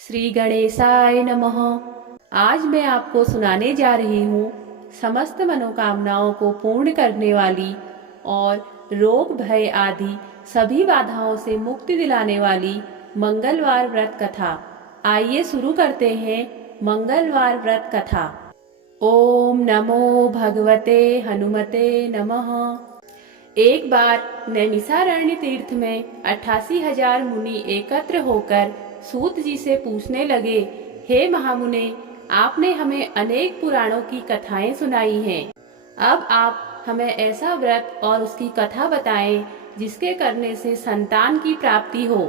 श्री गणेशाय नमः। आज मैं आपको सुनाने जा रही हूँ समस्त मनोकामनाओं को पूर्ण करने वाली और रोग भय आदि सभी बाधाओं से मुक्ति दिलाने वाली मंगलवार व्रत कथा। आइए शुरू करते हैं मंगलवार व्रत कथा। ओम नमो भगवते हनुमते नमः। एक बार नैमिषारण्य तीर्थ में 88,000 मुनि एकत्र होकर सूत जी से पूछने लगे, हे महामुने, आपने हमें अनेक पुराणों की कथाएं सुनाई हैं। अब आप हमें ऐसा व्रत और उसकी कथा बताएं जिसके करने से संतान की प्राप्ति हो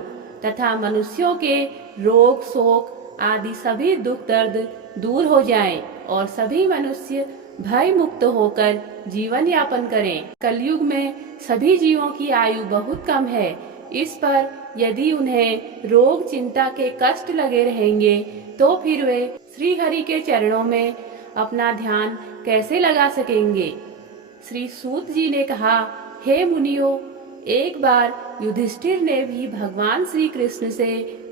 तथा मनुष्यों के रोग शोक आदि सभी दुख दर्द दूर हो जाएं और सभी मनुष्य भय मुक्त होकर जीवन यापन करें। कलयुग में सभी जीवों की आयु बहुत कम है। इस पर यदि उन्हें रोग चिंता के कष्ट लगे रहेंगे तो फिर वे श्री हरि के चरणों में अपना ध्यान कैसे लगा सकेंगे। श्री सूत जी ने कहा, हे मुनियों, एक बार युधिष्ठिर ने भी भगवान श्री कृष्ण से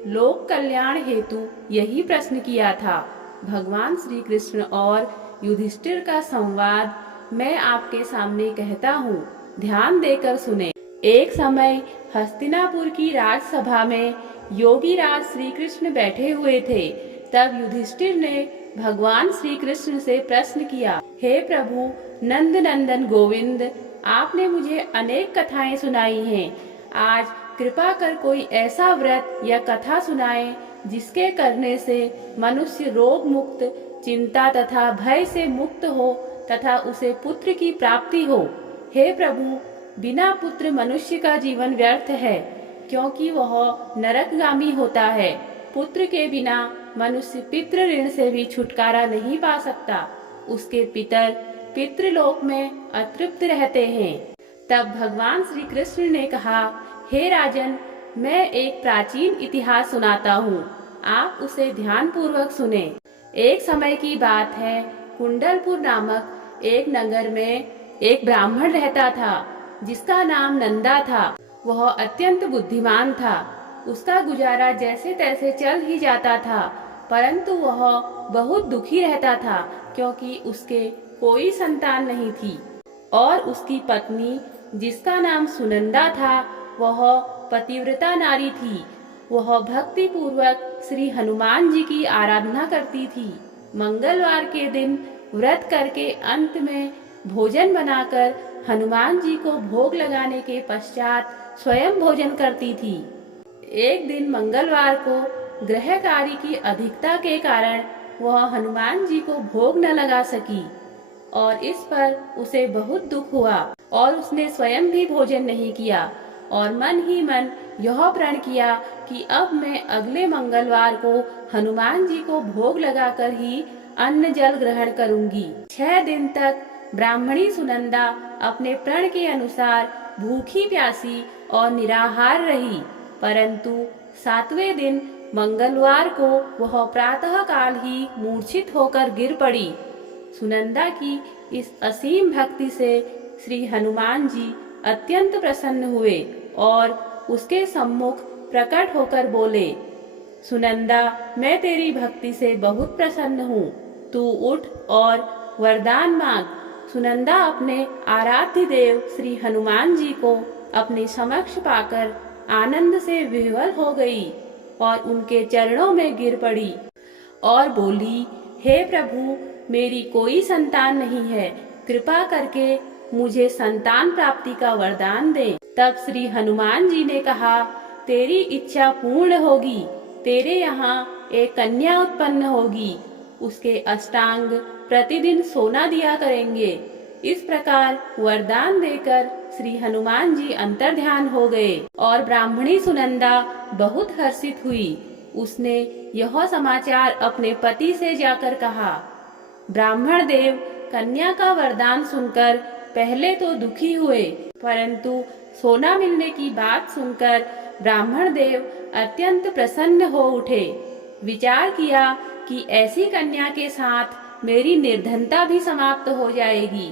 लोक कल्याण हेतु यही प्रश्न किया था। भगवान श्री कृष्ण और युधिष्ठिर का संवाद मैं आपके सामने कहता हूँ, ध्यान देकर सुने। एक समय हस्तिनापुर की राजसभा में योगी राज श्री कृष्ण बैठे हुए थे। तब युधिष्ठिर ने भगवान श्री कृष्ण से प्रश्न किया, हे प्रभु नंद नंदन गोविंद, आपने मुझे अनेक कथाएं सुनाई हैं। आज कृपा कर कोई ऐसा व्रत या कथा सुनाएं जिसके करने से मनुष्य रोग मुक्त, चिंता तथा भय से मुक्त हो तथा उसे पुत्र की प्राप्ति हो। हे प्रभु, बिना पुत्र मनुष्य का जीवन व्यर्थ है, क्योंकि वह नरकगामी होता है। पुत्र के बिना मनुष्य पितृ ऋण से भी छुटकारा नहीं पा सकता। उसके पितृलोक में अतृप्त रहते हैं। तब भगवान श्री कृष्ण ने कहा, हे राजन, मैं एक प्राचीन इतिहास सुनाता हूँ, आप उसे ध्यान पूर्वक सुने। एक समय की बात है, कुंडलपुर नामक एक नगर में एक ब्राह्मण रहता था जिसका नाम नंदा था। वह अत्यंत बुद्धिमान था। उसका गुजारा जैसे तैसे चल ही जाता था, परंतु वह बहुत दुखी रहता था क्योंकि उसके कोई संतान नहीं थी और उसकी पत्नी जिसका नाम सुनंदा था वह पतिव्रता नारी थी। वह भक्ति पूर्वक श्री हनुमान जी की आराधना करती थी। मंगलवार के दिन व्रत करके अंत में भोजन बनाकर हनुमान जी को भोग लगाने के पश्चात स्वयं भोजन करती थी। एक दिन मंगलवार को गृह कार्य की अधिकता के कारण वह हनुमान जी को भोग न लगा सकी और इस पर उसे बहुत दुख हुआ और उसने स्वयं भी भोजन नहीं किया और मन ही मन यह प्रण किया कि अब मैं अगले मंगलवार को हनुमान जी को भोग लगाकर ही अन्न जल ग्रहण करूंगी। 6 दिन तक ब्राह्मणी सुनंदा अपने प्रण के अनुसार भूखी प्यासी और निराहार रही, परंतु 7वें दिन मंगलवार को वह प्रातः काल ही मूर्छित होकर गिर पड़ी। सुनंदा की इस असीम भक्ति से श्री हनुमान जी अत्यंत प्रसन्न हुए और उसके सम्मुख प्रकट होकर बोले, सुनंदा, मैं तेरी भक्ति से बहुत प्रसन्न हूँ, तू उठ और वरदान मांग। सुनंदा अपने आराध्य देव श्री हनुमान जी को अपने समक्ष पाकर आनंद से विह्वल हो गई और उनके चरणों में गिर पड़ी और बोली, हे प्रभु, मेरी कोई संतान नहीं है, कृपा करके मुझे संतान प्राप्ति का वरदान दे। तब श्री हनुमान जी ने कहा, तेरी इच्छा पूर्ण होगी, तेरे यहाँ एक कन्या उत्पन्न होगी, उसके अष्टांग प्रतिदिन सोना दिया करेंगे। इस प्रकार वरदान देकर श्री हनुमान जी अंतर्ध्यान हो गए और ब्राह्मणी सुनंदा बहुत हर्षित हुई। उसने यह समाचार अपने पति से जाकर कहा। ब्राह्मण देव कन्या का वरदान सुनकर पहले तो दुखी हुए, परंतु सोना मिलने की बात सुनकर ब्राह्मण देव अत्यंत प्रसन्न हो उठे। विचार किया कि ऐसी कन्या के साथ मेरी निर्धनता भी समाप्त हो जाएगी।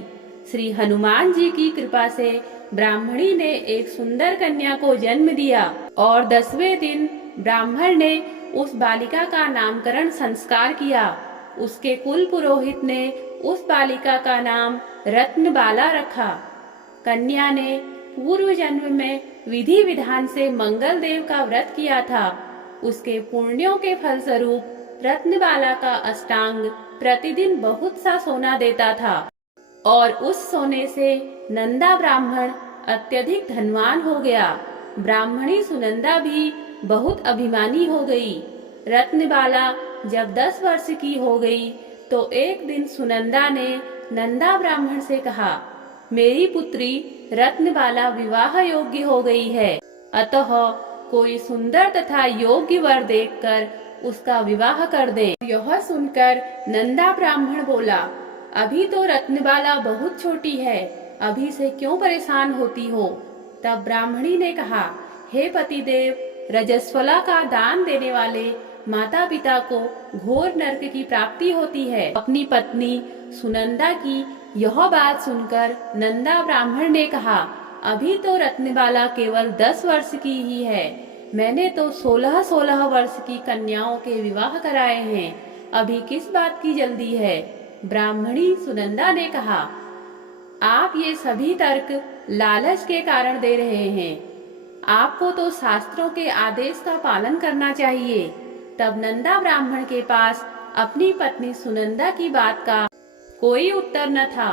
श्री हनुमान जी की कृपा से ब्राह्मणी ने एक सुंदर कन्या को जन्म दिया और 10वें दिन ब्राह्मण ने उस बालिका का नामकरण संस्कार किया। उसके कुल पुरोहित ने उस बालिका का नाम रत्नबाला रखा। कन्या ने पूर्व जन्म में विधि विधान से मंगल देव का व्रत किया था। उसके पुण्यों के फलस्वरूप रत्नबाला का अष्टांग प्रतिदिन बहुत सा सोना देता था और उस सोने से नंदा ब्राह्मण अत्यधिक धनवान हो गया। ब्राह्मणी सुनंदा भी बहुत अभिमानी हो गई। रत्नबाला जब 10 वर्ष की हो गई तो एक दिन सुनंदा ने नंदा ब्राह्मण से कहा, मेरी पुत्री रत्नबाला विवाह योग्य हो गई है, अतः कोई सुंदर तथा योग्य वर देखकर उसका विवाह कर दे। यह सुनकर नंदा ब्राह्मण बोला, अभी तो रत्नबाला बहुत छोटी है, अभी से क्यों परेशान होती हो। तब ब्राह्मणी ने कहा, हे पतिदेव, रजस्वला का दान देने वाले माता पिता को घोर नरक की प्राप्ति होती है। अपनी पत्नी सुनंदा की यह बात सुनकर नंदा ब्राह्मण ने कहा, अभी तो रत्नबाला केवल 10 वर्ष की ही है, मैंने तो 16-16 वर्ष की कन्याओं के विवाह कराए हैं, अभी किस बात की जल्दी है। ब्राह्मणी सुनंदा ने कहा, आप ये सभी तर्क लालच के कारण दे रहे हैं, आपको तो शास्त्रों के आदेश का पालन करना चाहिए। तब नंदा ब्राह्मण के पास अपनी पत्नी सुनंदा की बात का कोई उत्तर न था।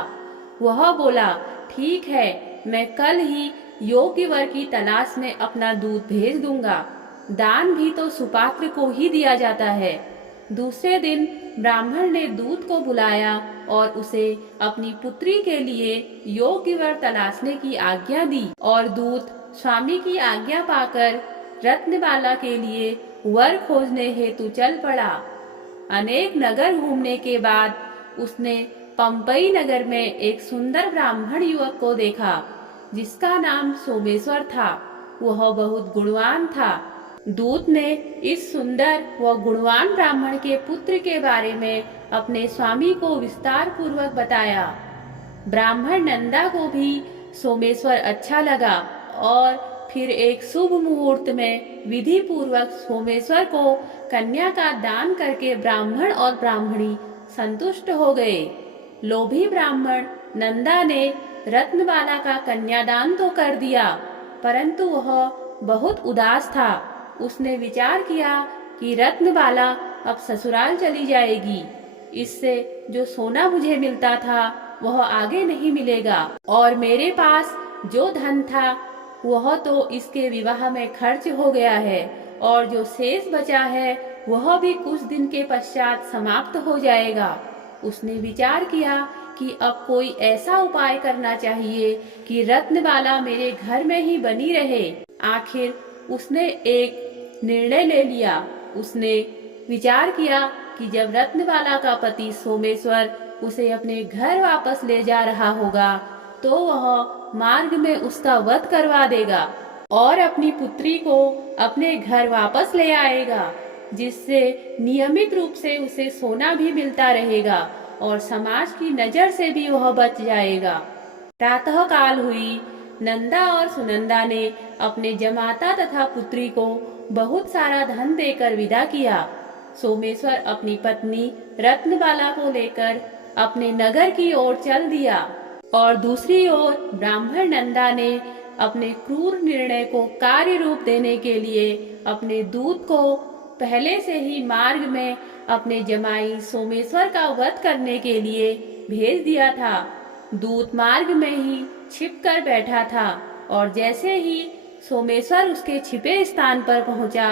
वह बोला, ठीक है, मैं कल ही योग्य वर की तलाश में अपना दूध भेज दूंगा। दान भी तो सुपात्र को ही दिया जाता है। दूसरे दिन ब्राह्मण ने दूत को बुलाया और उसे अपनी पुत्री के लिए योग्य वर तलाशने की आज्ञा दी और दूत स्वामी की आज्ञा पाकर रत्नबाला के लिए वर खोजने हेतु चल पड़ा। अनेक नगर घूमने के बाद उसने पंपई नगर में एक सुंदर ब्राह्मण युवक को देखा, जिसका नाम सोमेश्वर था। वह बहुत गुणवान था। दूत ने इस सुंदर व गुणवान ब्राह्मण के पुत्र के बारे में अपने स्वामी को विस्तार पूर्वक बताया। ब्राह्मण नंदा को भी सोमेश्वर अच्छा लगा और फिर एक शुभ मुहूर्त में विधि पूर्वक सोमेश्वर को कन्या का दान करके ब्राह्मण और ब्राह्मणी संतुष्ट हो गए। लोभी ब्राह्मण नंदा ने रत्नबाला का कन्यादान तो कर दिया, परंतु वह बहुत उदास था। उसने विचार किया कि रत्नबाला अब ससुराल चली जाएगी, इससे जो सोना मुझे मिलता था वह आगे नहीं मिलेगा और मेरे पास जो धन था वह तो इसके विवाह में खर्च हो गया है और जो शेष बचा है वह भी कुछ दिन के पश्चात समाप्त हो जाएगा। उसने विचार किया कि अब कोई ऐसा उपाय करना चाहिए कि रत्नबाला मेरे घर में ही बनी रहे। आखिर उसने एक निर्णय ले लिया। उसने विचार किया कि जब रत्नबाला का पति सोमेश्वर उसे अपने घर वापस ले जा रहा होगा तो वह मार्ग में उसका वध करवा देगा और अपनी पुत्री को अपने घर वापस ले आएगा, जिससे नियमित रूप से उसे सोना भी मिलता रहेगा और समाज की नजर से भी वह बच जाएगा। प्रातः काल हुई। नंदा और सुनंदा ने अपने जमाता तथा पुत्री को बहुत सारा धन देकर विदा किया। सोमेश्वर अपनी पत्नी रत्नबाला को लेकर अपने नगर की ओर चल दिया और दूसरी ओर ब्राह्मण नंदा ने अपने क्रूर निर्णय को कार्य रूप देने के लिए अपने दूत को पहले से ही मार्ग में अपने जमाई सोमेश्वर का वध करने के लिए भेज दिया था। दूत मार्ग में ही छिप कर बैठा था और जैसे ही सोमेश्वर उसके छिपे स्थान पर पहुंचा,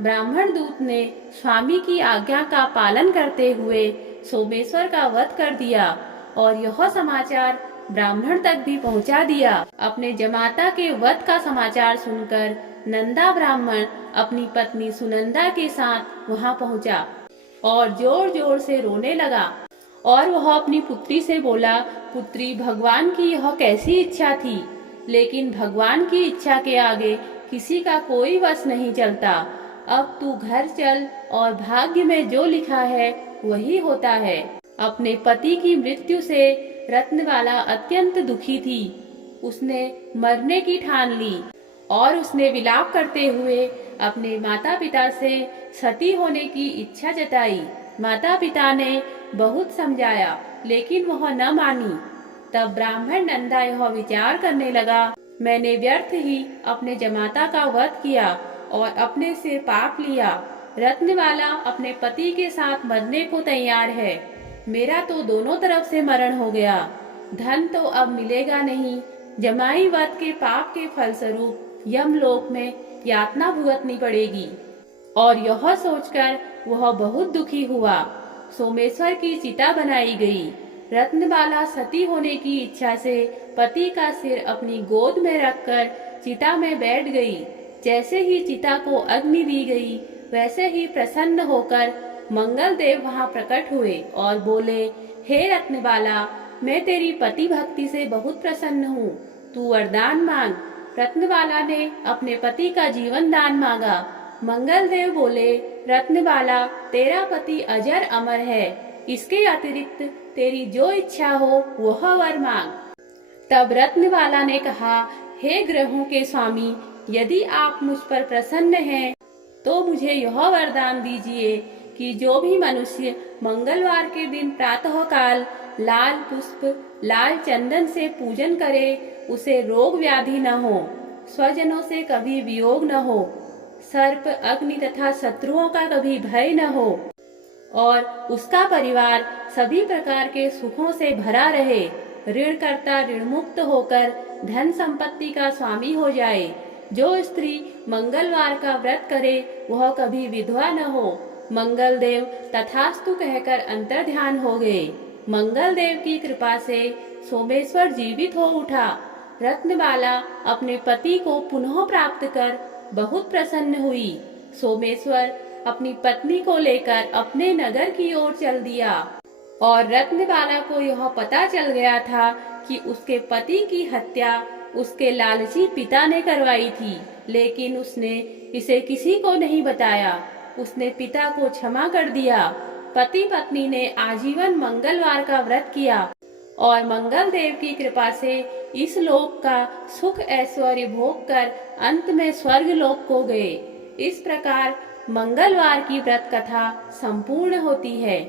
ब्राह्मण दूत ने स्वामी की आज्ञा का पालन करते हुए सोमेश्वर का वध कर दिया और यह समाचार ब्राह्मण तक भी पहुंचा दिया। अपने जमाता के वध का समाचार सुनकर नंदा ब्राह्मण अपनी पत्नी सुनंदा के साथ वहां पहुंचा और जोर जोर से रोने लगा और वह अपनी पुत्री से बोला, पुत्री, भगवान की यह कैसी इच्छा थी, लेकिन भगवान की इच्छा के आगे किसी का कोई वश नहीं चलता। अब तू घर चल और भाग्य में जो लिखा है वही होता है। अपने पति की मृत्यु से रत्नबाला अत्यंत दुखी थी। उसने मरने की ठान ली और उसने विलाप करते हुए अपने माता पिता से सती होने की इच्छा जताई। माता पिता ने बहुत समझाया लेकिन वह न मानी। तब ब्राह्मण नंदा यह विचार करने लगा, मैंने व्यर्थ ही अपने जमाता का वध किया और अपने सिर पाप लिया। रत्नवाला अपने पति के साथ मरने को तैयार है। मेरा तो दोनों तरफ से मरण हो गया। धन तो अब मिलेगा नहीं। जमाई वध के पाप के फलस्वरूप यमलोक में यातना भुगतनी पड़ेगी। और यह सोचकर वह बहुत दुखी हुआ। सोमेश्वर की चिता बनाई गई। रत्नबाला सती होने की इच्छा से पति का सिर अपनी गोद में रखकर चिता में बैठ गई। जैसे ही चिता को अग्नि दी गई, वैसे ही प्रसन्न होकर मंगल देव वहां प्रकट हुए और बोले, हे रत्नबाला, मैं तेरी पति भक्ति से बहुत प्रसन्न हूँ। तू वरदान मांग। रत्नबाला ने अपने पति का जीवन दान मांगा। मंगल देव बोले, रत्नबाला, तेरा पति अजर अमर है। इसके अतिरिक्त तेरी जो इच्छा हो वह वर मांग। तब रत्नबाला ने कहा, हे ग्रहों के स्वामी, यदि आप मुझ पर प्रसन्न हैं तो मुझे यह वरदान दीजिए कि जो भी मनुष्य मंगलवार के दिन प्रातःकाल लाल पुष्प लाल चंदन से पूजन करे, उसे रोग व्याधि न हो, स्वजनों से कभी वियोग न हो, सर्प अग्नि तथा शत्रुओं का कभी भय न हो और उसका परिवार सभी प्रकार के सुखों से भरा रहे। ऋणकर्ता ऋण मुक्त होकर धन संपत्ति का स्वामी हो जाए। जो स्त्री मंगलवार का व्रत करे वह कभी विधवा न हो। मंगल देव तथास्तु कहकर अंतर्ध्यान हो गए। मंगल देव की कृपा से सोमेश्वर जीवित हो उठा। रत्नबाला अपने पति को पुनः प्राप्त कर बहुत प्रसन्न हुई। सोमेश्वर अपनी पत्नी को लेकर अपने नगर की ओर चल दिया और रत्नबाला को यह पता चल गया था कि उसके पति की हत्या उसके लालची पिता ने करवाई थी, लेकिन उसने इसे किसी को नहीं बताया। उसने पिता को क्षमा कर दिया। पति पत्नी ने आजीवन मंगलवार का व्रत किया और मंगल देव की कृपा से इस लोक का सुख ऐश्वर्य भोग कर अंत में स्वर्ग लोक को गए। इस प्रकार मंगलवार की व्रत कथा संपूर्ण होती है।